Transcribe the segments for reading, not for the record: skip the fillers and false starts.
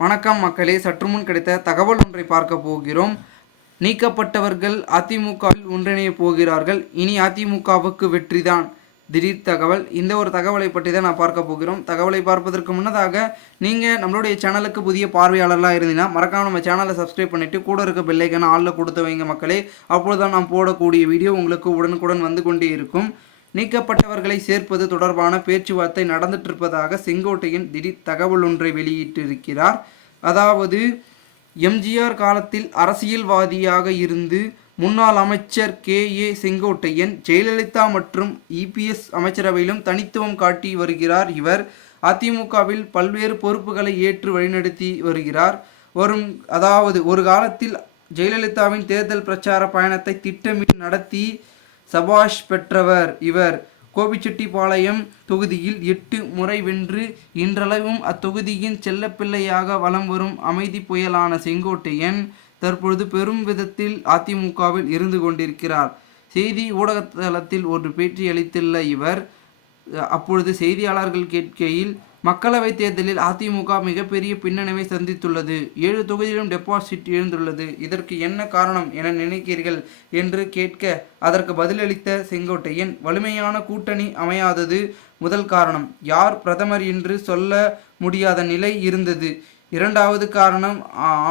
வணக்கம் மக்களே, சற்று முன் கிடைத்த தகவல் ஒன்றை பார்க்க போகிறோம். நீக்கப்பட்டவர்கள் அதிமுகவில் ஒன்றிணைய போகிறார்கள். இனி அதிமுகவுக்கு வெற்றிதான். திடீர் தகவல். இந்த ஒரு தகவலை பற்றி தான் நான் பார்க்க போகிறோம். தகவலை பார்ப்பதற்கு முன்னதாக நீங்கள் நம்மளுடைய சேனலுக்கு புதிய பார்வையாளர்களாக இருந்தீங்கன்னா மறக்காம நம்ம சேனலை சப்ஸ்கிரைப் பண்ணிவிட்டு கூட இருக்க பெல்லைக்கான ஆளில் கொடுத்து வைங்க மக்களே. அப்பொழுதுதான் நான் போடக்கூடிய வீடியோ உங்களுக்கு உடனுக்குடன் வந்து கொண்டே இருக்கும். நீக்கப்பட்டவர்களை சேர்ப்பது தொடர்பான பேச்சுவார்த்தை நடந்துட்டு இருப்பதாக செங்கோட்டையன் திடீர் தகவல் ஒன்றை வெளியிட்டிருக்கிறார். அதாவது எம்ஜிஆர் காலத்தில் அரசியல்வாதியாக இருந்து முன்னாள் அமைச்சர் KA செங்கோட்டையன் ஜெயலலிதா மற்றும் EPS அமைச்சரவையிலும் தனித்துவம் காட்டி வருகிறார். இவர் அதிமுகவில் பல்வேறு பொறுப்புகளை ஏற்று வழிநடத்தி வருகிறார். ஒரு காலத்தில் ஜெயலலிதாவின் தேர்தல் பிரச்சார பயணத்தை திட்டமிட்டு நடத்தி சபாஷ் பெற்றவர் இவர். கோபிச்செட்டிப்பாளையம் தொகுதியில் 8 முறை வென்று இன்றளவும் அத்தொகுதியின் செல்லப்பிள்ளையாக வலம் வரும் அமைதி புயலான செங்கோட்டையன் தற்பொழுது பெரும் விதத்தில் அதிமுகவில் இருந்து கொண்டிருக்கிறார். செய்தி ஊடகத்தளத்தில் ஒரு பேட்டி அளித்துள்ள இவர் அப்பொழுது செய்தியாளர்கள் கேட்கையில், மக்களவைத் தேர்தலில் அதிமுக மிகப்பெரிய பின்னடைவை சந்தித்துள்ளது. 7 தொகுதியிலும் டெபாசிட் எழுந்துள்ளது. இதற்கு என்ன காரணம் என நினைக்கிறீர்கள் என்று கேட்க அதற்கு பதிலளித்த செங்கோட்டையன், வலிமையான கூட்டணி அமையாதது முதல் காரணம். யார் பிரதமர் என்று சொல்ல முடியாத நிலை இருந்தது. இரண்டாவது காரணம்,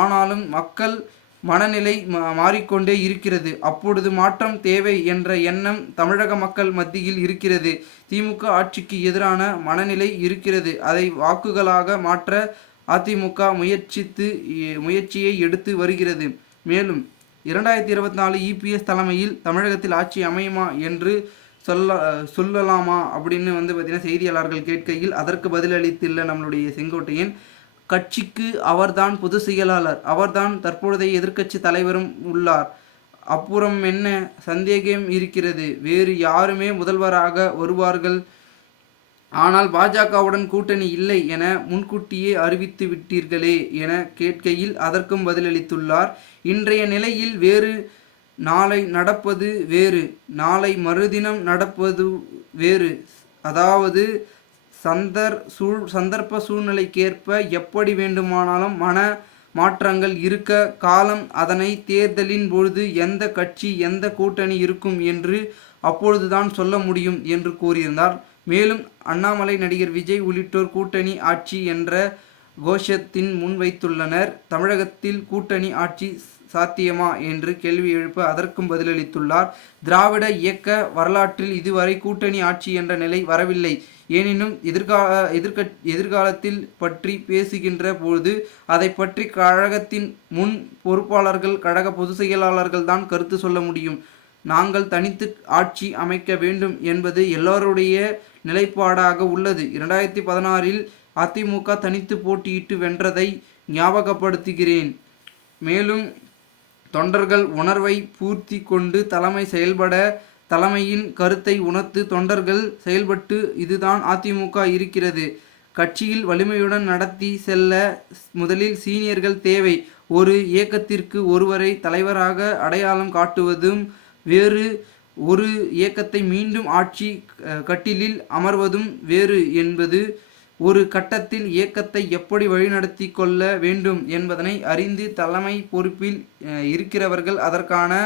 ஆனாலும் மக்கள் மனநிலை மாறிக்கொண்டே இருக்கிறது. அப்பொழுது மாற்றம் தேவை என்ற எண்ணம் தமிழக மக்கள் மத்தியில் இருக்கிறது. திமுக ஆட்சிக்கு எதிரான மனநிலை இருக்கிறது. அதை வாக்குகளாக மாற்ற அதிமுக முயற்சியை எடுத்து வருகிறது. மேலும் 2024 EPS தலைமையில் தமிழகத்தில் ஆட்சி அமையுமா என்று சொல்லலாமா அப்படின்னு பார்த்தீங்கன்னா செய்தியாளர்கள் கேட்கையில் அதற்கு பதிலளித்துள்ள நம்மளுடைய செங்கோட்டையன், கட்சிக்கு அவர்தான் பொதுச் செயலாளர், அவர்தான் தற்பொழுதைய எதிர்க்கட்சி தலைவரும் உள்ளார். அப்புறம் என்ன சந்தேகம் இருக்கிறது? வேறு யாருமே முதல்வராக வருவார்கள். ஆனால் பாஜகவுடன் கூட்டணி இல்லை என முன்கூட்டியே அறிவித்து விட்டீர்களே என கேட்கையில் அதற்கும் பதிலளித்துள்ளார். இன்றைய நிலையில் வேறு, நாளை நடப்பது வேறு, நாளை மறுதினம் நடப்பது வேறு. அதாவது சந்தர்ப்ப சூழ்நிலைக்கேற்ப எப்படி வேண்டுமானாலும் மன மாற்றங்கள் இருக்க காலம். அதனை தேர்தலின் பொழுது எந்த கட்சி எந்த கூட்டணி இருக்கும் என்று அப்பொழுதுதான் சொல்ல முடியும் என்று கூறியிருந்தார். மேலும் அண்ணாமலை, நடிகர் விஜய் உள்ளிட்டோர் கூட்டணி ஆட்சி என்ற கோஷத்தின் முன்வைத்துள்ளனர். தமிழகத்தில் கூட்டணி ஆட்சி சாத்தியமா என்று கேள்வி எழுப்ப அதற்கும் பதிலளித்துள்ளார். திராவிட இயக்க வரலாற்றில் இதுவரை கூட்டணி ஆட்சி என்ற நிலை வரவில்லை. எனினும் எதிர்காலத்தில் பற்றி பேசுகின்ற பொழுது அதை பற்றி கழகத்தின் முன் பொறுப்பாளர்கள், கழக பொதுச் செயலாளர்கள் தான் கருத்து சொல்ல முடியும். நாங்கள் தனித்து ஆட்சி அமைக்க வேண்டும் என்பது எல்லோருடைய நிலைப்பாடாக உள்ளது. 2016 அதிமுக தனித்து போட்டியிட்டு வென்றதை ஞாபகப்படுத்துகிறேன். மேலும் தொண்டர்கள் உணர்வை பூர்த்தி கொண்டு தலைமை செயல்பட, தலைமையின் கருத்தை உணர்த்து தொண்டர்கள் செயல்பட்டு இதுதான் அதிமுக இருக்கிறது. கட்சியில் வலிமையுடன் நடத்தி செல்ல முதலில் சீனியர்கள் தேவை. ஒரு இயக்கத்திற்கு ஒருவரை தலைவராக அடையாளம் காட்டுவதும் வேறு, ஒரு இயக்கத்தை மீண்டும் ஆட்சி கட்டிலில் அமர்வதும் வேறு என்பது ஒரு கட்டத்தில் இயக்கத்தை எப்படி வழிநடத்தி கொள்ள வேண்டும் என்பதனை அறிந்து தலைமை பொறுப்பில் இருக்கிறவர்கள் அதற்கான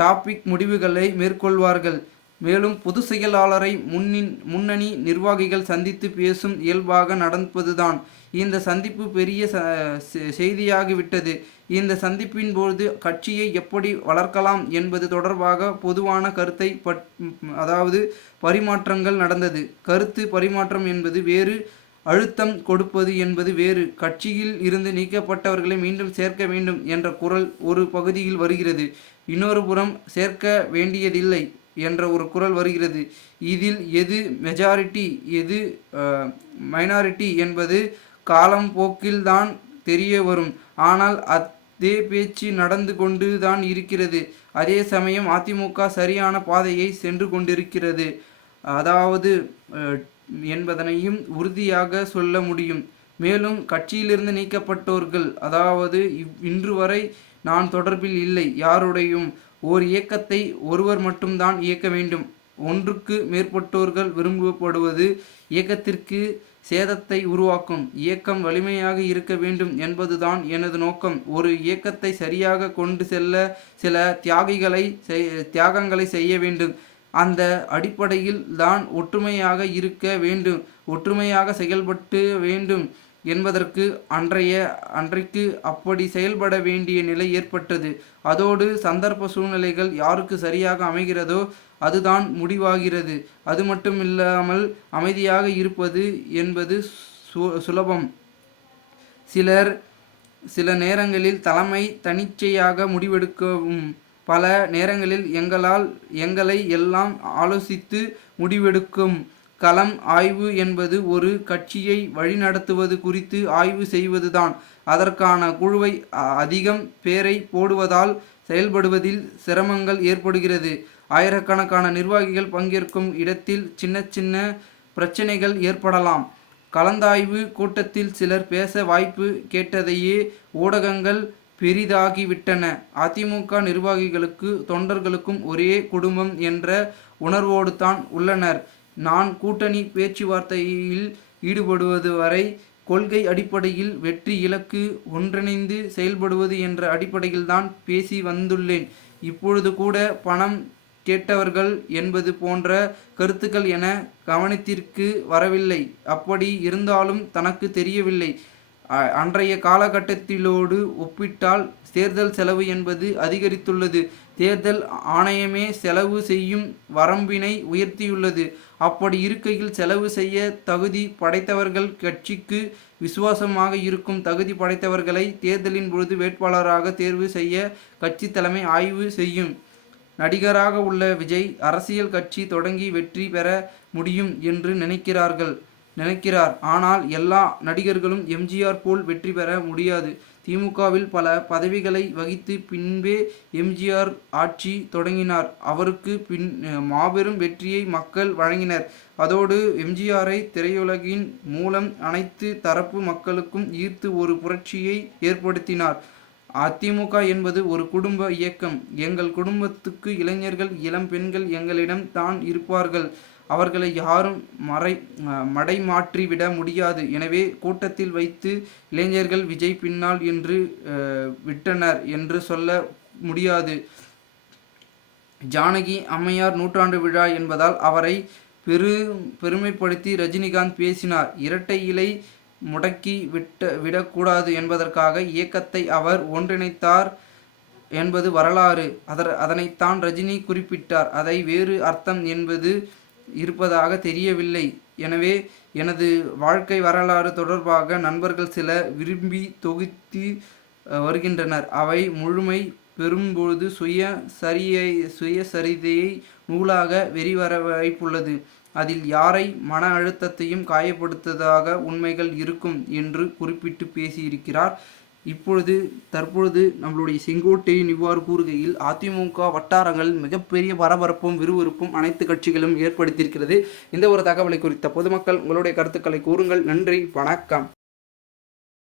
டாபிக் முடிவுகளை மேற்கொள்வார்கள். மேலும் பொதுச் செயலாளரை முன்னணி நிர்வாகிகள் சந்தித்து பேசும் இயல்பாக நடப்பதுதான். இந்த சந்திப்பு பெரிய செய்தியாகிவிட்டது. இந்த சந்திப்பின் போது கட்சியை எப்படி வளர்க்கலாம் என்பது தொடர்பாக பொதுவான கருத்தை பரிமாற்றங்கள் நடந்தது. கருத்து பரிமாற்றம் என்பது வேறு, அழுத்தம் கொடுப்பது என்பது வேறு. கட்சியில் இருந்து நீக்கப்பட்டவர்களை மீண்டும் சேர்க்க வேண்டும் என்ற குரல் ஒரு பகுதியில் வருகிறது. இன்னொரு புறம் சேர்க்க வேண்டியதில்லை என்ற ஒரு குரல் வருகிறது. இதில் எது மெஜாரிட்டி எது மைனாரிட்டி என்பது காலம் போக்கில்தான் தெரிய வரும். ஆனால் அதே பேச்சு நடந்து கொண்டு தான் இருக்கிறது. அதே சமயம் அதிமுக சரியான பாதையை சென்று கொண்டிருக்கிறது என்பதனையும் உறுதியாக சொல்ல முடியும். மேலும் கட்சியிலிருந்து நீக்கப்பட்டோர்கள் இன்று வரை நான் தொடர்பில் இல்லை யாருடையும். ஓர் இயக்கத்தை ஒருவர் மட்டும்தான் இயக்க வேண்டும். ஒன்றுக்கு மேற்பட்டோர்கள் விரும்பப்படுவது இயக்கத்திற்கு சேதத்தை உருவாக்கும். இயக்கம் வலிமையாக இருக்க வேண்டும் என்பதுதான் எனது நோக்கம். ஒரு இயக்கத்தை சரியாக கொண்டு செல்ல சில தியாகங்களை செய்ய வேண்டும். அந்த அடிப்படையில் தான் ஒற்றுமையாக இருக்க வேண்டும், ஒற்றுமையாக செயல்பட்டு வேண்டும் என்பதற்கு அன்றைக்கு அப்படி செயல்பட வேண்டிய நிலை ஏற்பட்டது. அதோடு சந்தர்ப்ப சூழ்நிலைகள் யாருக்கு சரியாக அமைகிறதோ அதுதான் முடிவாகிறது. அது மட்டுமில்லாமல் அமைதியாக இருப்பது என்பது சுலபம். சில நேரங்களில் தலைமை தன்னிச்சையாக முடிவெடுக்கவும், பல நேரங்களில் எங்களை எல்லாம் ஆலோசித்து முடிவெடுக்கும். களம் ஆய்வு என்பது ஒரு கட்சியை வழிநடத்துவது குறித்து ஆய்வு செய்வதுதான். அதற்கான குழுவை அதிகம் பேரை போடுவதால் செயல்படுவதில் சிரமங்கள் ஏற்படுகிறது. ஆயிரக்கணக்கான நிர்வாகிகள் பங்கேற்கும் இடத்தில் சின்ன சின்ன பிரச்சனைகள் ஏற்படலாம். கலந்தாய்வு கூட்டத்தில் சிலர் பேச வாய்ப்பு கேட்டதையே ஊடகங்கள் பெரிதாகிவிட்டன. அதிமுக நிர்வாகிகளுக்கு தொண்டர்களுக்கும் ஒரே குடும்பம் என்ற உணர்வோடு தான் உள்ளனர். நான் கூட்டணி பேச்சுவார்த்தையில் ஈடுபடுவது வரை கொள்கை அடிப்படையில் வெற்றி இலக்கு ஒன்றிணைந்து செயல்படுவது என்ற அடிப்படையில்தான் பேசி வந்துள்ளேன். இப்பொழுது கூட பணம் கேட்டவர்கள் என்பது போன்ற கருத்துக்கள் என கவனத்திற்கு வரவில்லை. அப்படி இருந்தாலும் தனக்கு தெரியவில்லை. அன்றைய காலகட்டத்திலோடு ஒப்பிட்டால் தேர்தல் செலவு என்பது அதிகரித்துள்ளது. தேர்தல் ஆணையமே செலவு செய்யும் வரம்பினை உயர்த்தியுள்ளது. அப்படி இருக்கையில் செலவு செய்ய தகுதி படைத்தவர்கள், கட்சிக்கு விசுவாசமாக இருக்கும் தகுதி படைத்தவர்களை தேர்தலின் பொழுது வேட்பாளராக தேர்வு செய்ய கட்சி தலைமை ஆய்வு செய்யும். நடிகராக உள்ள விஜய் அரசியல் கட்சி தொடங்கி வெற்றி பெற முடியும் என்று நினைக்கிறார். ஆனால் எல்லா நடிகர்களும் எம்ஜிஆர் போல் வெற்றி பெற முடியாது. திமுகவில் பல பதவிகளை வகித்து பின்பே எம்ஜிஆர் ஆட்சி தொடங்கினார். அவருக்கு மாபெரும் வெற்றியை மக்கள் வழங்கினர். அதோடு எம்ஜிஆரை திரையுலகின் மூலம் அனைத்து தரப்பு மக்களுக்கும் ஈர்த்து ஒரு புரட்சியை ஏற்படுத்தினார். அதிமுக என்பது ஒரு குடும்ப இயக்கம். எங்கள் குடும்பத்துக்கு இளைஞர்கள், இளம் பெண்கள் எங்களிடம் தான் இருப்பார்கள். அவர்களை யாரும் மடைமாற்றிவிட முடியாது. எனவே கூட்டத்தில் வைத்து இளைஞர்கள் விஜய் பின்னால் என்று விட்டனர் என்று சொல்ல முடியாது. ஜானகி அம்மையார் நூற்றாண்டு விழா என்பதால் அவரை பெருமைப்படுத்தி ரஜினிகாந்த் பேசினார். இரட்டை இலை முடக்கி விடக்கூடாது என்பதற்காக இயக்கத்தை அவர் ஒன்றிணைத்தார் என்பது வரலாறு. அதனைத்தான் ரஜினி குறிப்பிட்டார். அதை வேறு அர்த்தம் என்பது இருப்பதாக தெரியவில்லை. எனவே எனது வாழ்க்கை வரலாறு தொடர்பாக நண்பர்கள் சில விரும்பி தொகுத்து வருகின்றனர். அவை முழுமை பெறும்பொழுது சுயசரிதையை நூலாக வெளிவர வாய்ப்புள்ளது. அதில் யாரை மன அழுத்தத்தையும் காயப்படுத்ததாக உண்மைகள் இருக்கும் என்று குறிப்பிட்டு பேசியிருக்கிறார். தற்பொழுது நம்மளுடைய செங்கோட்டையின் இவ்வாறு கூறுகையில் அதிமுக வட்டாரங்களில் மிகப்பெரிய பரபரப்பும் விறுவிறுப்பும் அனைத்து கட்சிகளும் ஏற்படுத்தியிருக்கிறது. இந்த ஒரு தகவலை குறித்த பொதுமக்கள் உங்களுடைய கருத்துக்களை கூறுங்கள். நன்றி, வணக்கம்.